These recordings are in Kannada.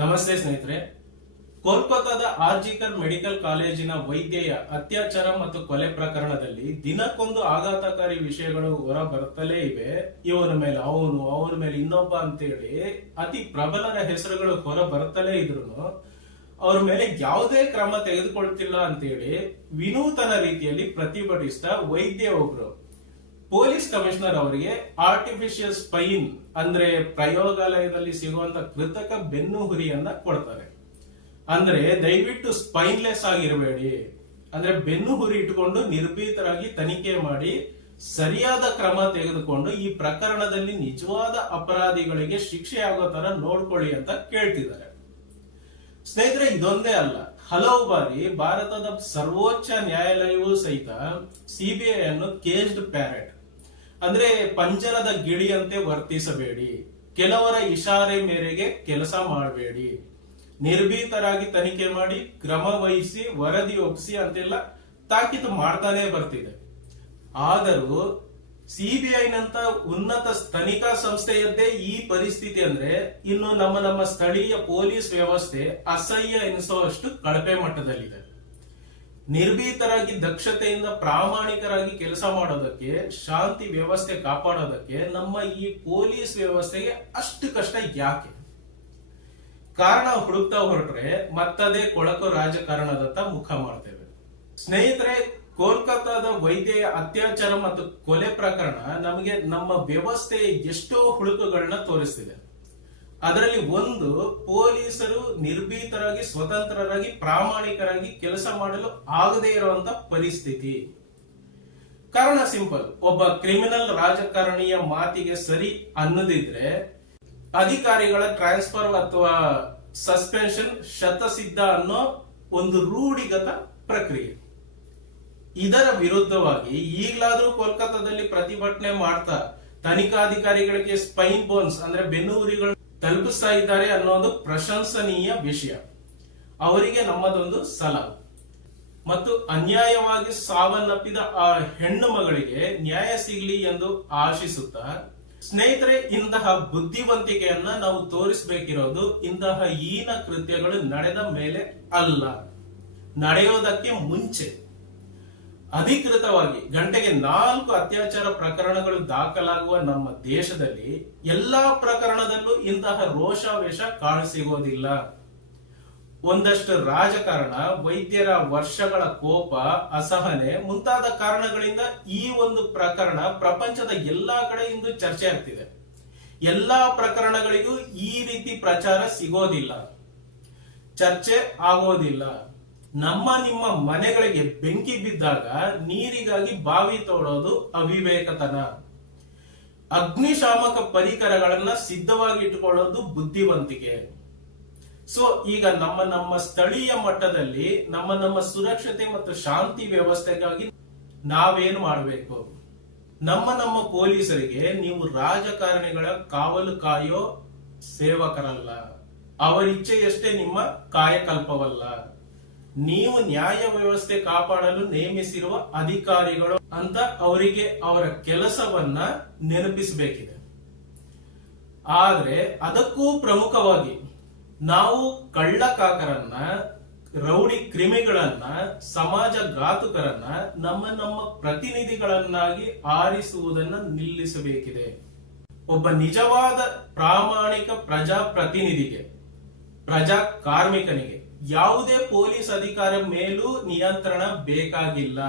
ನಮಸ್ತೆ ಸ್ನೇಹಿತರೆ. ಕೋಲ್ಕತ್ತಾದ ಆರ್ಜಿಕರ್ ಮೆಡಿಕಲ್ ಕಾಲೇಜಿನ ವೈದ್ಯೆಯ ಅತ್ಯಾಚಾರ ಮತ್ತು ಕೊಲೆ ಪ್ರಕರಣದಲ್ಲಿ ದಿನಕ್ಕೊಂದು ಆಘಾತಕಾರಿ ವಿಷಯಗಳು ಹೊರ ಬರುತ್ತಲೇ ಇವೆ. ಇವನ ಮೇಲೆ ಅವನ ಮೇಲೆ ಇನ್ನೊಬ್ಬ ಅಂತೇಳಿ ಅತಿ ಪ್ರಬಲರ ಹೆಸರುಗಳು ಹೊರ ಬರುತ್ತಲೇ ಇದ್ರು ಅವ್ರ ಮೇಲೆ ಯಾವುದೇ ಕ್ರಮ ತೆಗೆದುಕೊಳ್ತಿಲ್ಲ ಅಂತೇಳಿ ವಿನೂತನ ರೀತಿಯಲ್ಲಿ ಪ್ರತಿಭಟಿಸಿದ ವೈದ್ಯ ಒಬ್ರು ಪೊಲೀಸ್ ಕಮಿಷನರ್ ಅವರಿಗೆ ಆರ್ಟಿಫಿಷಿಯಲ್ ಸ್ಪೈನ್ ಅಂದ್ರೆ ಪ್ರಯೋಗಾಲಯದಲ್ಲಿ ಸಿಗುವಂತ ಕೃತಕ ಬೆನ್ನು ಹುರಿಯನ್ನ ಕೊಡ್ತಾರೆ. ಅಂದ್ರೆ ದಯವಿಟ್ಟು ಸ್ಪೈನ್ಲೆಸ್ ಆಗಿರಬೇಡಿ, ಅಂದ್ರೆ ಬೆನ್ನು ಹುರಿ ಇಟ್ಟುಕೊಂಡು ನಿರ್ಭೀತರಾಗಿ ತನಿಖೆ ಮಾಡಿ ಸರಿಯಾದ ಕ್ರಮ ತೆಗೆದುಕೊಂಡು ಈ ಪ್ರಕರಣದಲ್ಲಿ ನಿಜವಾದ ಅಪರಾಧಿಗಳಿಗೆ ಶಿಕ್ಷೆ ಆಗೋ ತರ ನೋಡ್ಕೊಳ್ಳಿ ಅಂತ ಕೇಳ್ತಿದ್ದಾರೆ. ಸ್ನೇಹಿತರೆ, ಇದೊಂದೇ ಅಲ್ಲ, ಹಲವು ಬಾರಿ ಭಾರತದ ಸರ್ವೋಚ್ಚ ನ್ಯಾಯಾಲಯವೂ ಸಹಿತ ಸಿಬಿಐ ಅನ್ನು ಕೇಜ್ಡ್ ಪ್ಯಾರೆಟ್ ಅಂದ್ರೆ ಪಂಜರದ ಗಿಳಿಯಂತೆ ವರ್ತಿಸಬೇಡಿ, ಕೆಲವರ ಇಶಾರೆ ಮೇರೆಗೆ ಕೆಲಸ ಮಾಡಬೇಡಿ, ನಿರ್ಭೀತರಾಗಿ ತನಿಖೆ ಮಾಡಿ ಕ್ರಮ ವಹಿಸಿ ವರದಿ ಒಪ್ಪಿಸಿ ಅಂತೆಲ್ಲ ತಾಕೀತು ಮಾಡ್ತಾನೆ ಬರ್ತಿದೆ. ಆದರೂ ಸಿಬಿಐನಂತ ಉನ್ನತ ತನಿಖಾ ಸಂಸ್ಥೆಯದ್ದೇ ಈ ಪರಿಸ್ಥಿತಿ ಅಂದ್ರೆ ಇನ್ನು ನಮ್ಮ ಸ್ಥಳೀಯ ಪೊಲೀಸ್ ವ್ಯವಸ್ಥೆ ಅಸಹ್ಯ ಎನಿಸುವಷ್ಟು ಕಳಪೆ ಮಟ್ಟದಲ್ಲಿದೆ. ನಿರ್ಭೀತರಾಗಿ ದಕ್ಷತೆಯಿಂದ ಪ್ರಾಮಾಣಿಕರಾಗಿ ಕೆಲಸ ಮಾಡೋದಕ್ಕೆ, ಶಾಂತಿ ವ್ಯವಸ್ಥೆ ಕಾಪಾಡೋದಕ್ಕೆ ನಮ್ಮ ಈ ಪೊಲೀಸ್ ವ್ಯವಸ್ಥೆಗೆ ಅಷ್ಟು ಕಷ್ಟ ಯಾಕೆ? ಕಾರಣ ಹುಡುಕ್ತಾ ಹೊರಟ್ರೆ ಮತ್ತದೇ ಕೊಳಕು ರಾಜಕಾರಣದತ್ತ ಮುಖ ಮಾಡ್ತೇವೆ. ಸ್ನೇಹಿತರೆ, ಕೋಲ್ಕತ್ತಾದ ವೈದ್ಯೆಯ ಅತ್ಯಾಚಾರ ಮತ್ತು ಕೊಲೆ ಪ್ರಕರಣ ನಮಗೆ ನಮ್ಮ ವ್ಯವಸ್ಥೆ ಎಷ್ಟೋ ಹುಡುಕುಗಳನ್ನ ತೋರಿಸ್ತಿದೆ. ಅದರಲ್ಲಿ ಒಂದು, ಪೊಲೀಸರು ನಿರ್ಭೀತರಾಗಿ ಸ್ವತಂತ್ರರಾಗಿ ಪ್ರಾಮಾಣಿಕರಾಗಿ ಕೆಲಸ ಮಾಡಲು ಆಗದೇ ಇರುವಂತ ಪರಿಸ್ಥಿತಿ. ಕಾರಣ ಸಿಂಪಲ್, ಒಬ್ಬ ಕ್ರಿಮಿನಲ್ ರಾಜಕಾರಣಿಯ ಮಾತಿಗೆ ಸರಿ ಅನ್ನದಿದ್ರೆ ಅಧಿಕಾರಿಗಳ ಟ್ರಾನ್ಸ್ಫರ್ ಅಥವಾ ಸಸ್ಪೆನ್ಷನ್ ಶತಸಿದ್ಧ ಅನ್ನೋ ಒಂದು ರೂಢಿಗತ ಪ್ರಕ್ರಿಯೆ. ಇದರ ವಿರುದ್ಧವಾಗಿ ಈಗಲಾದ್ರೂ ಕೋಲ್ಕತ್ತಾದಲ್ಲಿ ಪ್ರತಿಭಟನೆ ಮಾಡ್ತಾ ತನಿಖಾಧಿಕಾರಿಗಳಿಗೆ ಸ್ಪೈನ್ ಬೋನ್ಸ್ ಅಂದ್ರೆ ಬೆನ್ನುಹುರಿಗಳು ತಲುಪಿಸ್ತಾ ಇದ್ದಾರೆ ಅನ್ನೋದು ಪ್ರಶಂಸನೀಯ ವಿಷಯ. ಅವರಿಗೆ ನಮ್ಮದೊಂದು ಸಲಾಮ್. ಮತ್ತು ಅನ್ಯಾಯವಾಗಿ ಸಾವನ್ನಪ್ಪಿದ ಆ ಹೆಣ್ಣು ಮಗಳಿಗೆ ನ್ಯಾಯ ಸಿಗಲಿ ಎಂದು ಆಶಿಸುತ್ತಾ, ಸ್ನೇಹಿತರೆ, ಇಂತಹ ಬುದ್ಧಿವಂತಿಕೆಯನ್ನ ನಾವು ತೋರಿಸಬೇಕಿರೋದು ಇಂತಹ ಹೀನ ಕೃತ್ಯಗಳು ನಡೆದ ಮೇಲೆ ಅಲ್ಲ, ನಡೆಯೋದಕ್ಕೆ ಮುಂಚೆ. ಅಧಿಕೃತವಾಗಿ ಗಂಟೆಗೆ 4 ಅತ್ಯಾಚಾರ ಪ್ರಕರಣಗಳು ದಾಖಲಾಗುವ ನಮ್ಮ ದೇಶದಲ್ಲಿ ಎಲ್ಲಾ ಪ್ರಕರಣದಲ್ಲೂ ಇಂತಹ ರೋಷಾವೇಶ ಕಾಣಸಿಗೋದಿಲ್ಲ. ಒಂದಷ್ಟು ರಾಜಕಾರಣ, ವೈದ್ಯರ ವರ್ಷಗಳ ಕೋಪ, ಅಸಹನೆ ಮುಂತಾದ ಕಾರಣಗಳಿಂದ ಈ ಒಂದು ಪ್ರಕರಣ ಪ್ರಪಂಚದ ಎಲ್ಲಾ ಕಡೆ ಇಂದು ಚರ್ಚೆ ಆಗ್ತಿದೆ. ಎಲ್ಲಾ ಪ್ರಕರಣಗಳಿಗೂ ಈ ರೀತಿ ಪ್ರಚಾರ ಸಿಗೋದಿಲ್ಲ, ಚರ್ಚೆ ಆಗೋದಿಲ್ಲ. ನಿಮ್ಮ ಮನೆಗಳಿಗೆ ಬೆಂಕಿ ಬಿದ್ದಾಗ ನೀರಿಗಾಗಿ ಬಾವಿ ತೋಡೋದು ಅವಿವೇಕತನ. ಅಗ್ನಿಶಾಮಕ ಪರಿಕರಗಳನ್ನ ಸಿದ್ಧವಾಗಿ ಇಟ್ಟುಕೊಳ್ಳೋದು ಬುದ್ಧಿವಂತಿಕೆ. ಸೊ ಈಗ ನಮ್ಮ ಸ್ಥಳೀಯ ಮಟ್ಟದಲ್ಲಿ ನಮ್ಮ ಸುರಕ್ಷತೆ ಮತ್ತು ಶಾಂತಿ ವ್ಯವಸ್ಥೆಗಾಗಿ ನಾವೇನು ಮಾಡಬೇಕು? ನಮ್ಮ ಪೊಲೀಸರಿಗೆ ನೀವು ರಾಜಕಾರಣಿಗಳ ಕಾವಲು ಕಾಯೋ ಸೇವಕರಲ್ಲ, ಅವರಿಚ್ಛೆಯಷ್ಟೇ ನಿಮ್ಮ ಕಾಯಕಲ್ಪವಲ್ಲ. ನೀವು ನ್ಯಾಯ ವ್ಯವಸ್ಥೆ ಕಾಪಾಡಲು ನೇಮಿಸಿರುವ ಅಧಿಕಾರಿಗಳು ಅಂತ ಅವರಿಗೆ ಅವರ ಕೆಲಸವನ್ನ ನೆನಪಿಸಬೇಕಿದೆ. ಆದ್ರೆ ಅದಕ್ಕೂ ಪ್ರಮುಖವಾಗಿ ನಾವು ಕಳ್ಳಕಾಕರನ್ನ, ರೌಡಿ ಕ್ರಿಮಿಗಳನ್ನ, ಸಮಾಜ ಘಾತುಕರನ್ನ ನಮ್ಮ ಪ್ರತಿನಿಧಿಗಳನ್ನಾಗಿ ಆರಿಸುವುದನ್ನು ನಿಲ್ಲಿಸಬೇಕಿದೆ. ಒಬ್ಬ ನಿಜವಾದ ಪ್ರಾಮಾಣಿಕ ಪ್ರಜಾಪ್ರತಿನಿಧಿಗೆ, ಪ್ರಜಾ ಕಾರ್ಮಿಕನಿಗೆ ಯಾವುದೇ ಪೊಲೀಸ್ ಅಧಿಕಾರ ಮೇಲೂ ನಿಯಂತ್ರಣ ಬೇಕಾಗಿಲ್ಲ.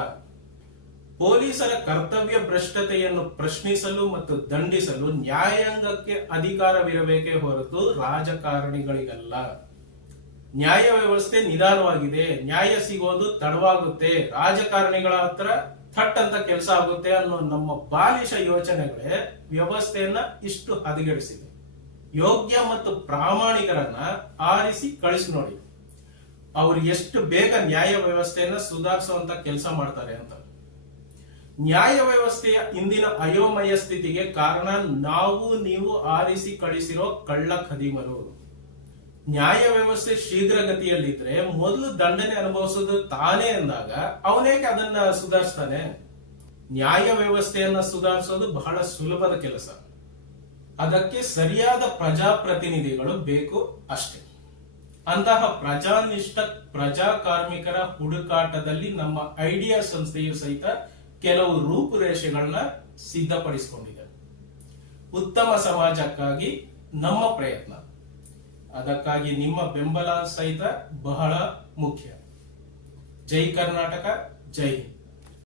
ಪೊಲೀಸರ ಕರ್ತವ್ಯ ಭ್ರಷ್ಟತೆಯನ್ನು ಪ್ರಶ್ನಿಸಲು ಮತ್ತು ದಂಡಿಸಲು ನ್ಯಾಯಾಂಗಕ್ಕೆ ಅಧಿಕಾರವಿರಬೇಕೇ ಹೊರತು ರಾಜಕಾರಣಿಗಳಿಗಲ್ಲ. ನ್ಯಾಯ ವ್ಯವಸ್ಥೆ ನಿಧಾನವಾಗಿದೆ, ನ್ಯಾಯ ಸಿಗೋದು ತಡವಾಗುತ್ತೆ, ರಾಜಕಾರಣಿಗಳ ಹತ್ರ ಥಟ್ ಅಂತ ಕೆಲಸ ಆಗುತ್ತೆ ಅನ್ನೋ ನಮ್ಮ ಬಾಲಿಶ ಯೋಚನೆಗಳೇ ವ್ಯವಸ್ಥೆಯನ್ನ ಇಷ್ಟು ಹದಗೆಡಿಸಿದೆ. ಯೋಗ್ಯ ಮತ್ತು ಪ್ರಾಮಾಣಿಕರನ್ನ ಆರಿಸಿ ಕಳಿಸಿ ನೋಡಿ, ಅವರು ಎಷ್ಟು ಬೇಗ ನ್ಯಾಯ ವ್ಯವಸ್ಥೆಯನ್ನ ಸುಧಾರಿಸುವಂತ ಕೆಲಸ ಮಾಡ್ತಾರೆ ಅಂತ. ನ್ಯಾಯ ವ್ಯವಸ್ಥೆಯ ಇಂದಿನ ಅಯೋಮಯ ಸ್ಥಿತಿಗೆ ಕಾರಣ ನೀವು ಆರಿಸಿ ಕಳಿಸಿರೋ ಕಳ್ಳ ಖದೀಮರು. ನ್ಯಾಯ ವ್ಯವಸ್ಥೆ ಶೀಘ್ರಗತಿಯಲ್ಲಿದ್ರೆ ಮೊದಲು ದಂಡನೆ ಅನುಭವಿಸೋದು ತಾನೇ ಅಂದಾಗ ಅವನೇಕೆ ಅದನ್ನ ಸುಧಾರಿಸ್ತಾನೆ? ನ್ಯಾಯ ವ್ಯವಸ್ಥೆಯನ್ನ ಸುಧಾರಿಸೋದು ಬಹಳ ಸುಲಭದ ಕೆಲಸ. ಅದಕ್ಕೆ ಸರಿಯಾದ ಪ್ರಜಾಪ್ರತಿನಿಧಿಗಳು ಬೇಕು ಅಷ್ಟೇ. ಅಂತಹ ಪ್ರಜಾನಿಷ್ಠ ಪ್ರಜಾ ಕಾರ್ಮಿಕರ ಹುಡುಕಾಟದಲ್ಲಿ ನಮ್ಮ ಐಡಿಯಾ ಸಂಸ್ಥೆಯು ಸಹಿತ ಕೆಲವು ರೂಪುರೇಷೆಗಳನ್ನ ಸಿದ್ಧಪಡಿಸಿಕೊಂಡಿದೆ. ಉತ್ತಮ ಸಮಾಜಕ್ಕಾಗಿ ನಮ್ಮ ಪ್ರಯತ್ನ, ಅದಕ್ಕಾಗಿ ನಿಮ್ಮ ಬೆಂಬಲ ಸಹಿತ ಬಹಳ ಮುಖ್ಯ. ಜೈ ಕರ್ನಾಟಕ, ಜೈ ಹಿಂದ್.